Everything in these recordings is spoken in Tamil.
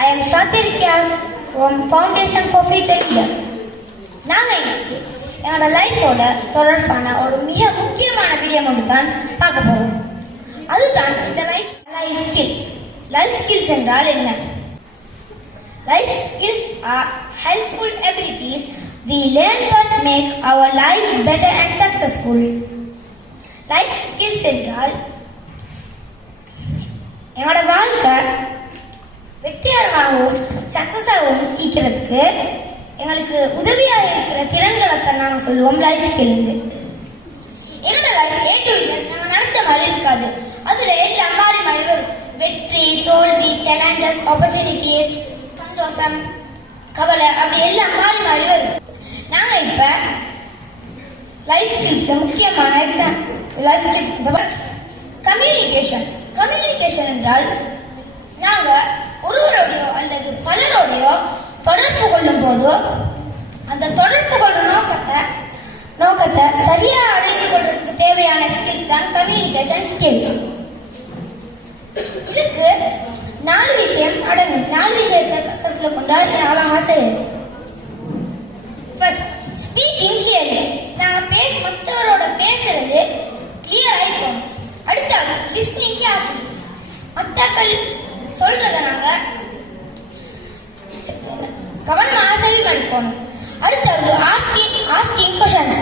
I am Shrathi Rikyas from Foundation for Future Leaders. நாங்கள் இன்னைக்கு என்னோட லைஃபோட தொடர்பான ஒரு மிக முக்கியமான வீடியோ மட்டும் தான் பார்க்க போகிறோம். அதுதான் இந்த லைஃப் ஸ்கில்ஸ். லைஃப் ஸ்கில்ஸ் என்றால் என்ன? Life skills are helpful abilities we learn that make our lives better and successful. Life skills என்றால் என்னோட வாழ்க்கை வெற்றிகரமாகவும் சக்சஸாகவும் இருக்கிறதுக்கு எங்களுக்கு உதவியாக இருக்கிற திறன்களை தான் நாங்கள் சொல்லுவோம் லைஃப் ஸ்கில். என்னோட லைஃப் A to Z நாங்கள் நினைச்ச மாதிரி இருக்காது. அதுல எல்லாம் மாறி மாறி வரும். வெற்றி, தோல்வி, சேலஞ்சஸ், ஆப்பர்ச்சுனிட்டிஸ், சந்தோஷம், கவலை, அப்படி எல்லாம் மாறி மாறி வரும். நாங்க இப்ப லைஃப் ஸ்கில்ஸ்ல முக்கியமான லைஃப் ஸ்கில்ஸ் கம்யூனிகேஷன் என்றால் நாங்க ஒருவரோடையோ அல்லது பலரோடையோ தொடர்பு கொள்ளும் போதோ அந்த தொடர்பு கொள்ளும் நோக்கத்தை சரியா அடைந்து கொள்றதுக்கு தேவையான ஸ்கில்ஸ் தான் கம்யூனிகேஷன் ஸ்கில்ஸ். இதுக்கு 4 விஷயம் அடங்கும். 4 விஷயத்தை கருத்துல கொண்டா அழகா செய்யணும். First, speaking clearly. நாங்க மற்றவரோட பேசுறது கிளியரா இருக்கணும். அடுத்தது லிஸ்னிங் கேர்ஃபுல்லி. மத்தக்கள் சொல்றதை நாங்க கவனமாக செவி மதிக்கணும். அடுத்தது ஆஸ்கிங் கொஷன்ஸ்.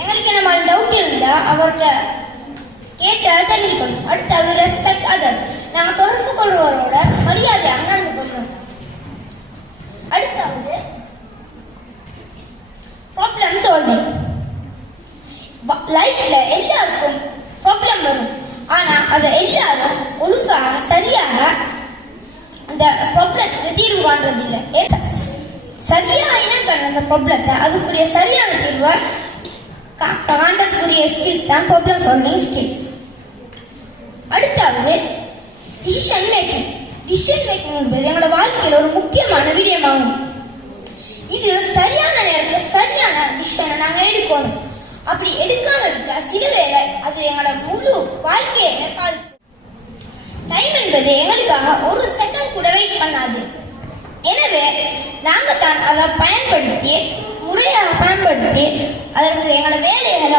எங்களுக்கு நம்ம டவுட் இருந்தா அவர்கிட்ட கேட்டு தெரிஞ்சுக்கணும். அடுத்தது ரெஸ்பெக்ட் அதர்ஸ். நாங்க தொடர்பு கொள்வோரோட மரியாதையாக நடந்து கொள்ளணும். அடுத்தாவது ப்ராப்ளம் சால்விங். லைஃப்ல எல்லாருக்கும் ப்ராப்ளம் வரும். ஆனா அதை எல்லாரும் ஒழுங்காக சரியாக அந்த ப்ராப்ளத்துக்கு தீர்வு காண்றது இல்லை. சரியா இனங்கள் அந்த ப்ராப்ளத்தை அதுக்குரிய சரியான தீர்வை காண்றதுக்குரிய ஸ்கில்ஸ் தான் ப்ராப்ளம் சால்விங் ஸ்கில்ஸ். அடுத்தாவது டிசிஷன் மேக்கிங் என்பது எங்களோட வாழ்க்கையில் ஒரு முக்கியமான விடயமாகும். இது சரியான நேரத்தில் சரியான டிசிஷனை நாங்கள் எடுக்கணும். அப்படி எடுக்காம விட்டா சில வேளை அது எங்களோட முழு வாழ்க்கையை பாதிக்கும். டைம் என்பது எங்களுக்காக ஒரு செகண்ட் கூட வெயிட் பண்ணாது. எனவே நாங்க தான் அதை முறையாக பயன்படுத்தி அதற்கு எங்களோட வேலைகளை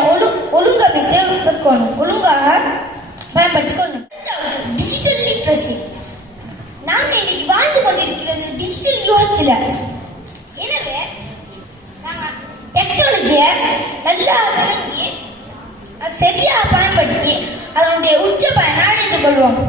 ஒழுங்கமைத்து வைக்கணும். ஒழுங்காக பயன்படுத்திக்கணும். Digital literacy. நாங்க இன்னைக்கு வாழ்ந்து கொண்டிருக்கிறது டிஜிட்டல் யுகத்தில். எனவே நாங்க டெக்னாலஜியை நல்லா விளங்கி சரியாக பயன்படுத்தி அதனுடைய உச்ச பயனை அடைந்து கொள்வோம்.